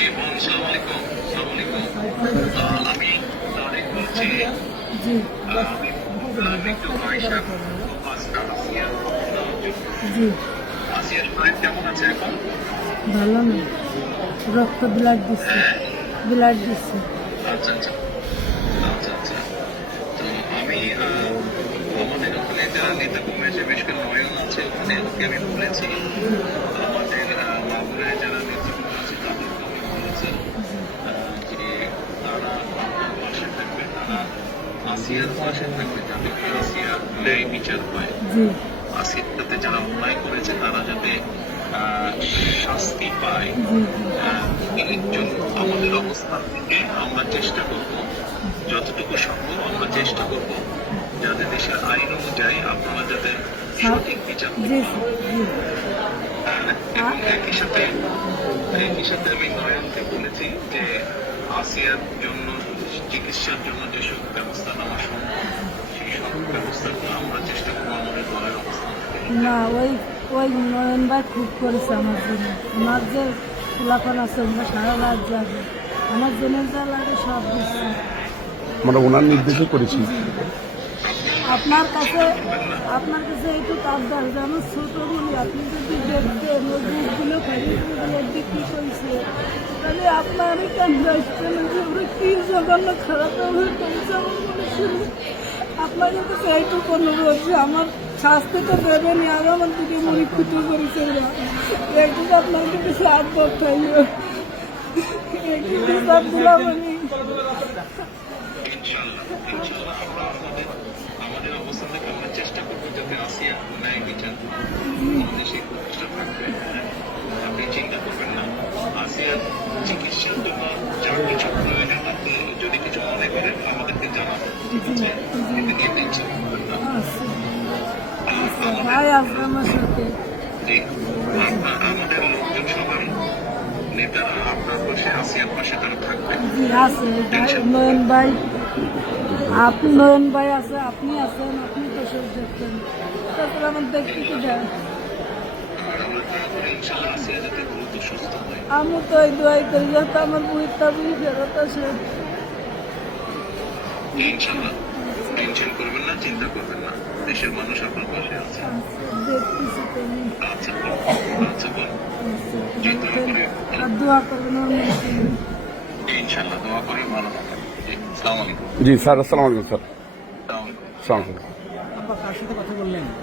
জি বলুন। আসসালামু আলাইকুম। আসসালামু আলাইকুম। আমি তারেক বলছি। জি আমি বললাম একটু পয়সা পাঁচটা আসিয়ার নেওয়ার জন্য। জি আসিয়ার শরীর কেমন আছে এখন? ভালো না, রক্ত ব্লাড দিচ্ছে, হ্যাঁ। ব্লাড দিচ্ছে। আচ্ছা আচ্ছা আচ্ছা আচ্ছা। তো আমি আমাদের ওখানে যারা নেতা কর্মী আছে, বিশেষ করে নয়ন আছে, ওখানে ওকে আমি বলেছি। আমাদের মাগুরায় যারা নেতৃত্ব আছে তাদেরকে আমি বলেছি যে তারা আপনার পাশে থাকবে, তারা আসিয়ার পাশে থাকবে, যাতে করে আসিয়ার ন্যায় বিচার পায়। জি আসিয়ার সাথে যারা অন্যায় করেছে তারা যাতে শাস্তি পায়। জি এর জন্য আমাদের অবস্থান থেকে আমরা চেষ্টা করব, যতটুকু সম্ভব আমরা চেষ্টা করব যাতে দেশের আইন অনুযায়ী আপনারা যাতে সঠিক বিচার জি পান। জি এবং একই সাথে আমি নয়নকে বলেছি যে আসিয়ার জন্য চিকিৎসার জন্য যেসব ব্যবস্থা নেওয়া সম্ভব সেই সব ব্যবস্থাগুলো আমরা চেষ্টা করবো আমাদের দলের অবস্থান থেকে। না, ওই নয়ন ভাই খুব করেছে আমার জন্য। আমার যে ফুলাফান আছে ওরা সারা রাত যাবে, আমার জন্য যা লাগে সব দিচ্ছে। আমরা ওনার নির্দেশে করেছি। আপনার কাছে একটু আবদার যে আমার ছোট বলি, আপনি যদি দেখতেন ওই দুধগুলো খাইয়ে বিক্রি করছে, তাহলে আপনারই কেন আসতেন যে ওরা কি জঘন্য খারাপ ব্যবহার করেছে আমার মনে শুনে। আপনাদের কাছে এইটুকু অনুরোধ যে আমার শাস্তি তো দেবেনি, আর আমার দিকে পরীক্ষিত করেছে ওরা, একটু আপনার কাছে আবদার থাকবে, একটু হিসাব দিলাম আমি। ইনশাআল্লাহ আমরা আমাদের অবস্থান থেকে আমরা চেষ্টা করবো যাতে আসিয়া ন্যায় বিচার সেই প্রতিষ্ঠা থাকবে। আপনি চিন্তা করবেন না, আসিয়ার চিকিৎসার জন্য যা কিছু প্রয়োজন আপনি যদি কিছু মনে করেন আমাদেরকে জানাবেন, ঠিক আছে? কিন্তু নিয়ে টেনশন করবেন না। ভাই আসবে আমার সাথে। জি, আমাদের লোকজন সবাই নেতারা আপনার পাশে, আসিয়ার পাশে তারা থাকবে। জি আছে ভাই, নয়ন ভাই, আপনি নয়ন ভাই আছে, আপনি আছেন, আপনি তো সব দেখতেন, তারপরে আমার দেখতে কি যায়। আর আমরা দোয়া করি ইনশাআল্লাহ আসিয়া যাতে দ্রুত সুস্থ হয়। আমি তো এই দোয়াই করি যাতে আমার বুড়িটা বুড়ি ফেরত আসে। ইনশাআল্লাহ টেনশন করবেন না, চিন্তা করবেন না, দেশের মানুষ আপনার পাশে আছে। দেখতেছি তুমি, আচ্ছা আচ্ছা বল। জি দোয়া করি, আর দোয়া করবেন ওর মধ্যে। ইনশাআল্লাহ দোয়া করি ভালো থাকেন। জি আসসালামু আলাইকুম। জি স্যার, আসসালামু আলাইকুম স্যার। আসসালামু আলাইকুম। আসসালামু আলাইকুম। আব্বা কার সাথে কথা বললেন?